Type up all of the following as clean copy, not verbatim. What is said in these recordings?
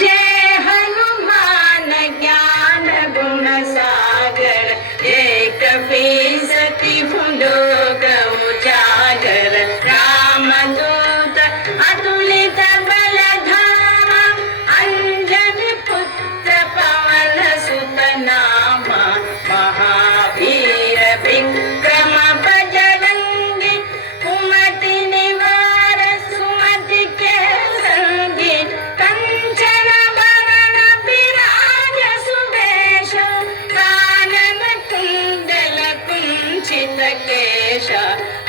जय हनुमान ज्ञान गुण सागर, जय कपीसति भुलोक उजागर, रामदूत अतुलित बल धामा, अंजनी पुत्र पवन सुत नामा, महावीर विक्रम बजरंगी, कुमति निवार सुमति के संगी, कंचन बरन विराज सुबेश, कानन कुंडल कुंचित केश,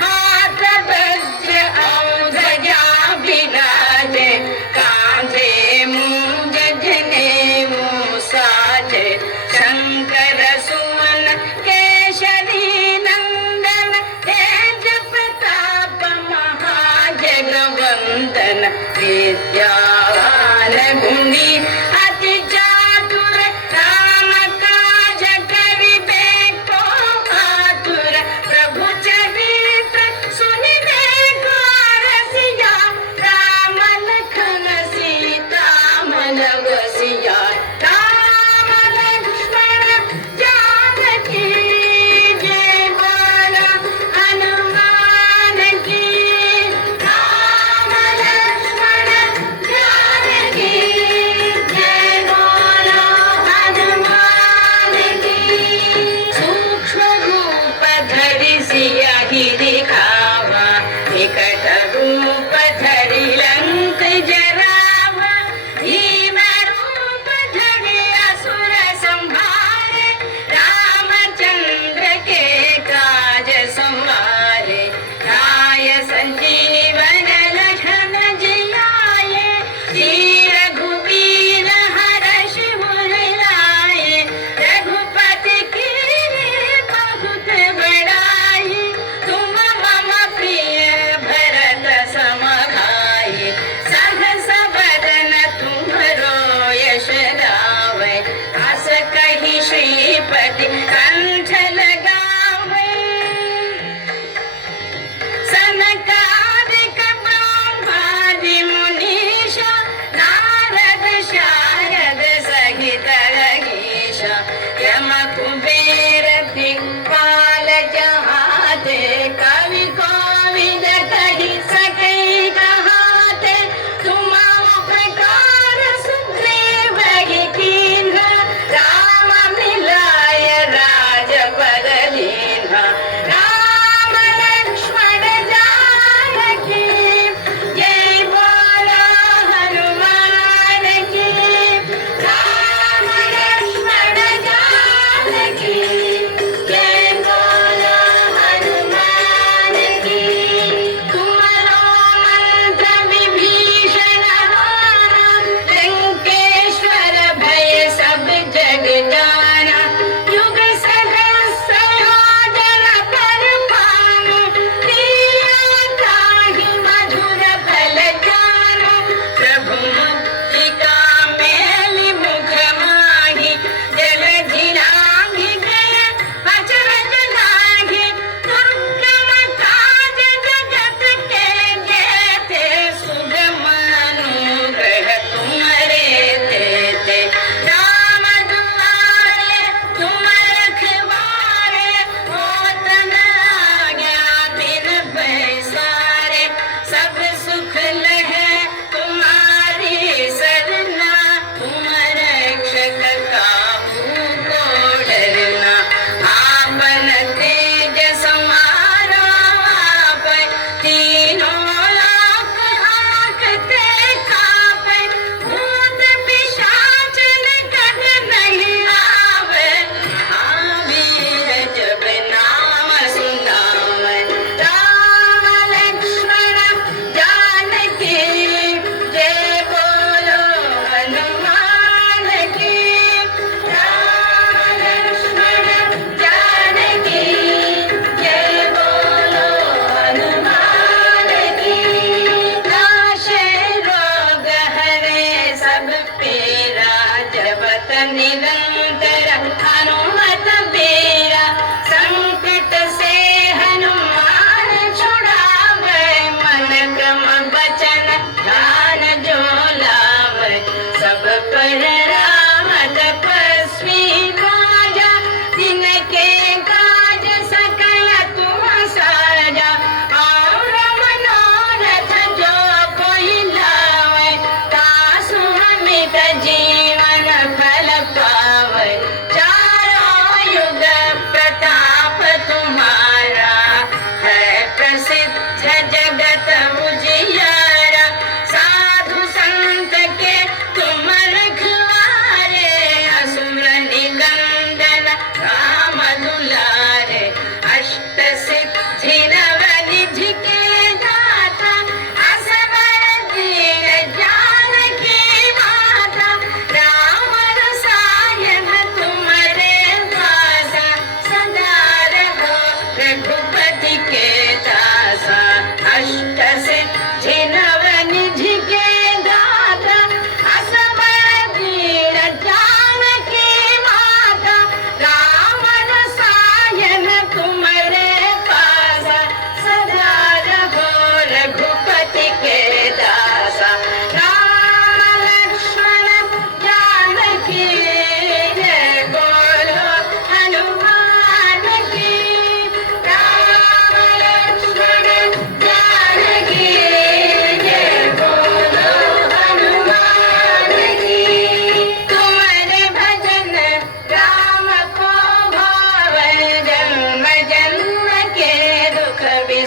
हाथ वज्र औध्वजा विराजे, कांधे मूंज जनेऊ साजे, शंकर सुमन केशरी नंदन, तेज प्रताप महाजगवंदन, विद्यावान गुणी अति चातुर, राम काज करिबे को आतुर, प्रभु चरित्र सुनिबे को रसिया, राम लखन सीता मन बसिया, राम लक्ष्मण जानकी जय, बोलो हनुमान की, राम लक्ष्मण जानकी जय।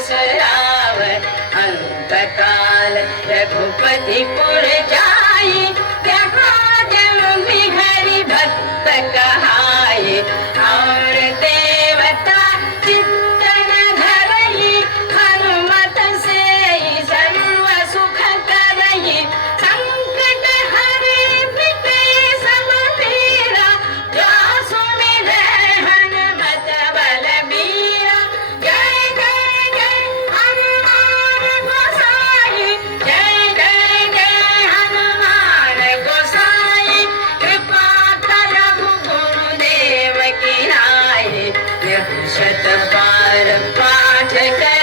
बिसराव अंत काल रघुपतिपुर जाई जहाँ जन्म हरि भक्त कहाई और देवता चित्तन धरई हनुमत से सर्व सुख करई संकट हरि मिटे सब पीरा जो सुमिरै हनुमत बलबीरा जय जय जय हनुमान गोसाई जय जय जय हनुमान गोसाई कृपा करहु गुरुदेव की नाई यह शत बार पाठ कर